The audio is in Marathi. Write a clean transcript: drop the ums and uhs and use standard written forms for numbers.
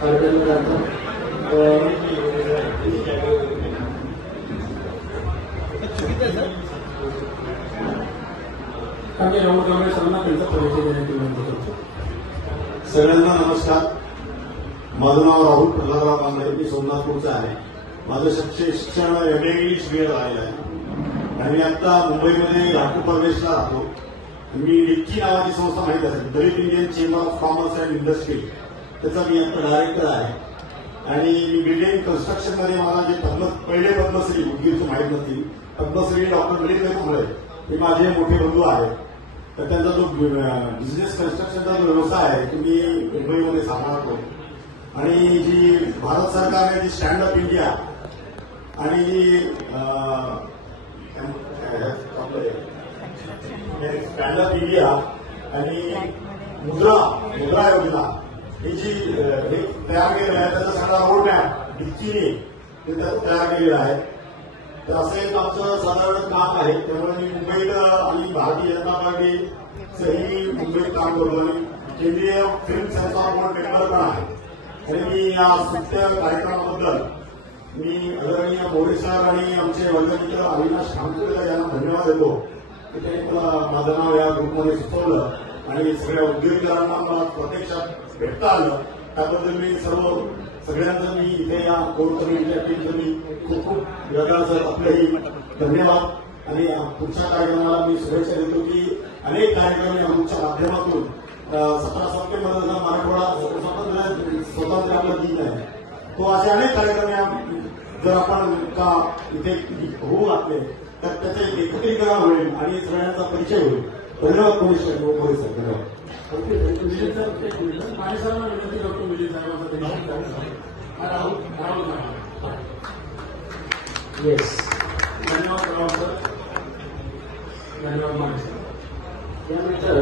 कार्यक्रम राहतात. सगळ्यांना नमस्कार. माझं नाव राहुल प्रल्हादराव कांबळे. मी सोमनाथपूरचा आहे. माझं शिक्षण MA इंग्लिश BA झालेलं आहे आणि मी आता मुंबईमध्ये घाटकोपर प्रदेशला राहतो. मी डिक्की नावाची संस्था माहीत असेल, Dalit Indian chamber of commerce and industry, त्याचा मी आता डायरेक्टर आहे. आणि मी बिल्डिंग कन्स्ट्रक्शनमध्ये मला जे पहिले पद्मश्री उदगीरचं माहीत नसतील, पद्मश्री डॉक्टर मिलिंद कांबळे हे माझे मोठे बंधू आहेत. तर त्यांचा जो बिझनेस कन्स्ट्रक्शनचा जो व्यवसाय आहे तो मी मुंबईमध्ये सांभाळतो. आणि जी भारत सरकारने जी स्टँडअप इंडिया आणि जी स्टँडअप इंडिया आणि मुद्रा योजना ही जी तयार केलेलं आहे त्याचा सगळा रोडमॅप डिक्कीने तयार केलेला आहे. तर असं एक आमचं साधारण काम आहे. त्यामुळे मी मुंबईत आणि भारतीय जनता पार्टीचंही मुंबईत काम करतो आणि केंद्रीय फिल्म सेन्सॉर बोर्ड मेंबर पण आहे. आणि मी या सुट्ट्या कार्यक्रमाबद्दल मी आदरणीय मोरे साहेब आणि आमचे वर्गमित्र अविनाश खामकर यांना धन्यवाद देतो की त्यांनी मला माझं नाव या ग्रुपमध्ये सुचवलं आणि सगळ्या उद्योजकांना मला प्रत्यक्षात भेटता आलं. त्याबद्दल मी सगळ्यांचं मी इथे या कोर कमिटीच्या टीमचं मी खूप खूप वेगळं आपलंही धन्यवाद. आणि पुढच्या कार्यक्रमाला मी शुभेच्छा देतो की अनेक कार्यक्रम या ग्रुपच्या माध्यमातून 17 सप्टेंबर मराठवाडा स्वातंत्र्य आपला दिन आहे, तो असे अनेक कार्यक्रम जर आपण का इथे होऊ लागले तर त्याचे एकत्रीकरण होईल आणि सगळ्यांचा परिचय होईल. धन्यवाद मोरे सर. धन्यवाद. माझ्या सर्वांना विनंती करतो मिलिंद येस. धन्यवाद राव सर. धन्यवाद माझे. यानंतर